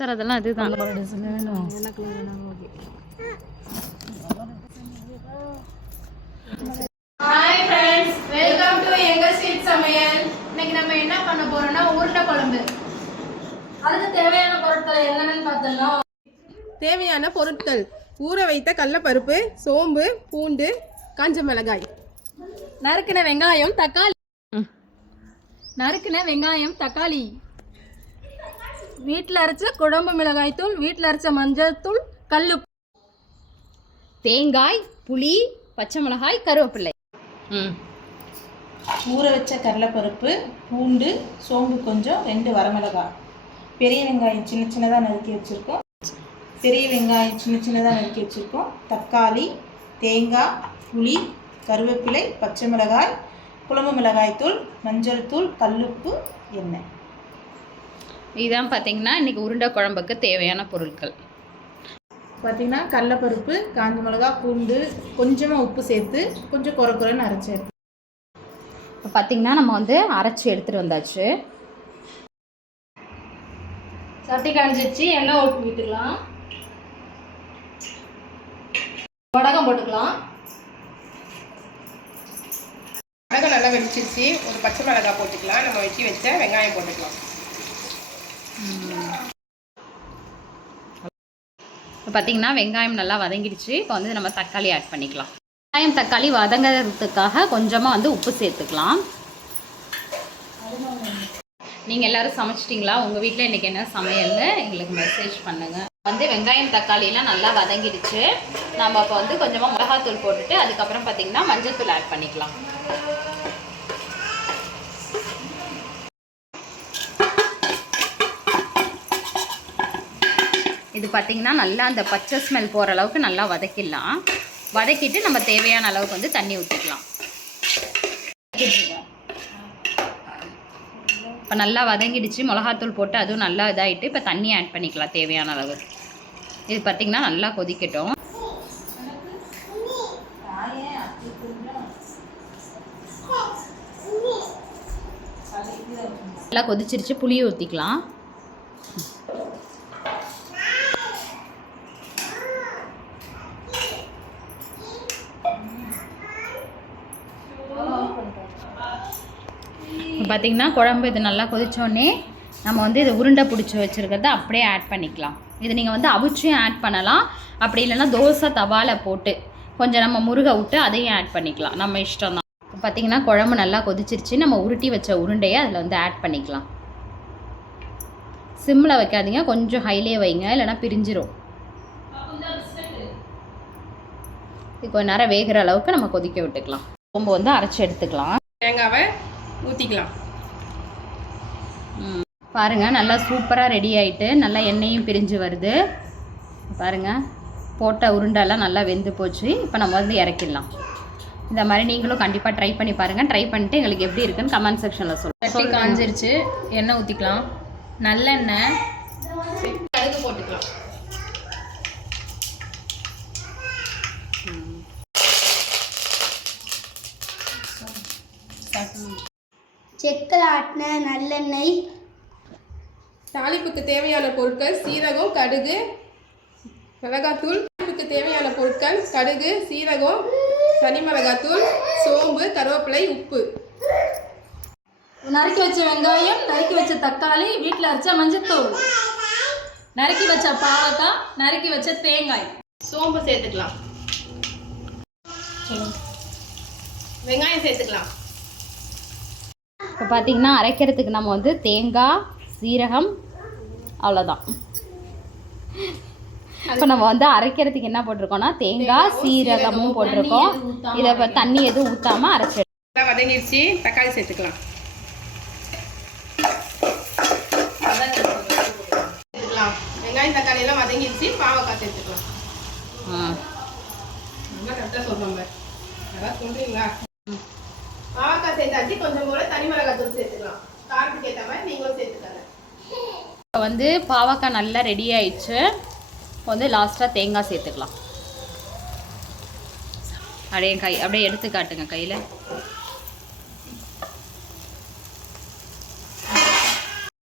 Sir அதெல்லாம் அதுதான். Hi friends, welcome to எங்க ஸ்வீட் சமையல். இன்னைக்கு நம்ம என்ன பண்ண போறோம்னா உருண்டை குழம்பு. அதுக்கு தேவையான பொருட்கள் என்னென்னு பார்த்தோம்னா, தேவையான பொருட்கள்: ஊற வைத்த கடலைப்பருப்பு, சோம்பு, பூண்டு, காஞ்ச மிளகாய், நறுக்கின வெங்காயம், தக்காளி, வீட்டில் அரைச்ச குழம்பு மிளகாய் தூள், வீட்டில் அரைச்ச மஞ்சள் தூள், கல்லுப்பு, தேங்காய், புளி, பச்சை மிளகாய், கருவேப்பிள்ளை. ஊற வச்ச கடலைப்பருப்பு, பூண்டு, சோம்பு கொஞ்சம், 2 வரமிளகாய், பெரிய வெங்காயம் சின்ன சின்னதாக நறுக்கி வச்சுருக்கோம், தக்காளி, தேங்காய், புளி, கருவேப்பிலை, பச்சை மிளகாய், குழம்பு மிளகாய் தூள், மஞ்சள் தூள், கல்லுப்பு, எண்ணெய். இதுதான் பார்த்தீங்கன்னா இன்றைக்கி உருண்டை குழம்புக்கு தேவையான பொருட்கள். பார்த்திங்கன்னா கடலைப்பருப்பு, காஞ்ச மிளகாய், பூண்டு, கொஞ்சமாக உப்பு சேர்த்து கொஞ்சம் குறைன்னு அரைச்சி எடுத்து. இப்போ பார்த்திங்கன்னா நம்ம வந்து அரைச்சி எடுத்துகிட்டு வந்தாச்சு. சட்டி காஞ்சிச்சு, எண்ணெய் ஊற்றி விட்டுக்கலாம், வடகம் போட்டுக்கலாம். வடகம் நல்லா வெடிச்சிருச்சு. ஒரு பச்சை மிளகாய் போட்டுக்கலாம், நம்ம வெட்டி வச்ச வெங்காயம் போட்டுக்கலாம். இப்போ பார்த்திங்கன்னா வெங்காயம் நல்லா வதங்கிடுச்சு. இப்போ வந்து நம்ம தக்காளி ஆட் பண்ணிக்கலாம். வெங்காயம் தக்காளி வதங்கிறதுக்காக கொஞ்சமாக வந்து உப்பு சேர்த்துக்கலாம். நீங்கள் எல்லோரும் சமைச்சிட்டிங்களா? உங்கள் வீட்டில் இன்றைக்கி என்ன சமையல்னு எங்களுக்கு மெசேஜ் பண்ணுங்கள். வந்து வெங்காயம் தக்காளிலாம் நல்லா வதங்கிடுச்சு. நம்ம இப்போ வந்து கொஞ்சமாக மிளகாத்தூள் போட்டுட்டு அதுக்கப்புறம் பார்த்திங்கன்னா மஞ்சள் தூள் ஆட் பண்ணிக்கலாம். இது பார்த்திங்கன்னா நல்லா அந்த பச்சை ஸ்மெல் போகிற அளவுக்கு நல்லா வதக்கிடலாம். வதக்கிட்டு நம்ம தேவையான அளவுக்கு வந்து தண்ணி ஊற்றிக்கலாம். இப்போ நல்லா வதங்கிடுச்சு. மிளகாத்தூள் போட்டு அதுவும் நல்லா இதாகிட்டு இப்போ தண்ணி ஆட் பண்ணிக்கலாம் தேவையான அளவு. இது பார்த்திங்கன்னா நல்லா கொதிக்கட்டும். நல்லா கொதிச்சிருச்சு. புளியை ஊற்றிக்கலாம். பார்த்திங்கன்னா குழம்பு இது நல்லா கொதிச்சோடனே நம்ம வந்து இது உருண்டை பிடிச்சி வச்சுருக்கிறத அப்படியே ஆட் பண்ணிக்கலாம். இது நீங்கள் வந்து அவிச்சும் ஆட் பண்ணலாம், அப்படி இல்லைன்னா தோசை தவாவில் போட்டு கொஞ்சம் நம்ம முருகை விட்டு அதையும் ஆட் பண்ணிக்கலாம், நம்ம இஷ்டம் தான். பார்த்திங்கன்னா குழம்பு நல்லா கொதிச்சிருச்சு. நம்ம உருட்டி வச்ச உருண்டையை அதில் வந்து ஆட் பண்ணிக்கலாம். சிம்மில் வைக்காதீங்க, கொஞ்சம் ஹைலே வைங்க, இல்லைனா பிரிஞ்சிரும். இது கொஞ்ச நேரம் வேகிற அளவுக்கு நம்ம கொதிக்க விட்டுக்கலாம். குழம்பு வந்து அரைச்சி எடுத்துக்கலாம். தேங்காவை ஊற்றிக்கலாம். பாருங்கள் நல்லா சூப்பராக ரெடி ஆகிட்டு நல்லா எண்ணெயும் பிரிஞ்சு வருது. பாருங்கள் போட்ட உருண்டெல்லாம் நல்லா வெந்து போச்சு. இப்போ நம்ம வந்து இறக்கிடலாம். இந்த மாதிரி நீங்களும் கண்டிப்பாக ட்ரை பண்ணி பாருங்கள். ட்ரை பண்ணிட்டு எங்களுக்கு எப்படி இருக்குன்னு கமெண்ட் செக்ஷனில் சொல்லுங்கள். சட்டி காஞ்சிருச்சு, எண்ணெய் ஊற்றிக்கலாம். நல்லெண்ணெய், கடுகு போட்டுக்கலாம். செக்கில் ஆட்டின நல்லெண்ணெய். தாளிப்புக்கு தேவையான பொருட்கள்: சீரகம், கடுகு, மிளகாத்தூள். தாளிப்புக்கு தேவையான பொருட்கள்: கடுகு, சீரகம், தனி மிளகாத்தூள், சோம்பு, கருவேப்பிலை, உப்பு. நறுக்கி வச்ச வெங்காயம், நறுக்கி வச்ச தக்காளி, வீட்டில் அரைச்ச மஞ்சத்தூள், நறுக்கி வச்ச பாவக்காய், நறுக்கி வச்ச தேங்காய், சோம்பு சேர்த்துக்கலாம். வெங்காயம் சேர்த்துக்கலாம். இப்போ பார்த்திங்கன்னா அரைக்கிறதுக்கு நம்ம வந்து தேங்காய், சீரகம், அவ்வளோதான். இப்போ நம்ம வந்து அரைக்கிறதுக்கு என்ன போட்டிருக்கோம்னா தேங்காய், சீரகமும் போட்டிருக்கோம். இதை இப்போ தண்ணி எதுவும் ஊற்றாமல் அரைச்சி வதங்கிடுச்சு. தக்காளி சேர்த்துக்கலாம். வெங்காயம் தக்காளி எல்லாம் வதங்கிடுச்சு. பாவக்காய் சேர்த்துக்கலாம். நல்லா கரெக்டாக சொல்லுவாங்க, நல்லா சொல்றீங்களா? பாவக்காய் சேர்த்தாச்சு. கொஞ்சம் போல தனி மிளகாத்தூள் சேர்த்துக்கலாம். காரத்துக்கு ஏற்ற மாதிரி நீங்களும் சேர்த்துக்காங்க. இப்போ வந்து பாவக்காய் நல்லா ரெடி ஆயிடுச்சு. இப்போ வந்து லாஸ்ட்டாக தேங்காய் சேர்த்துக்கலாம். அப்படியே எடுத்து காட்டுங்க கையில்.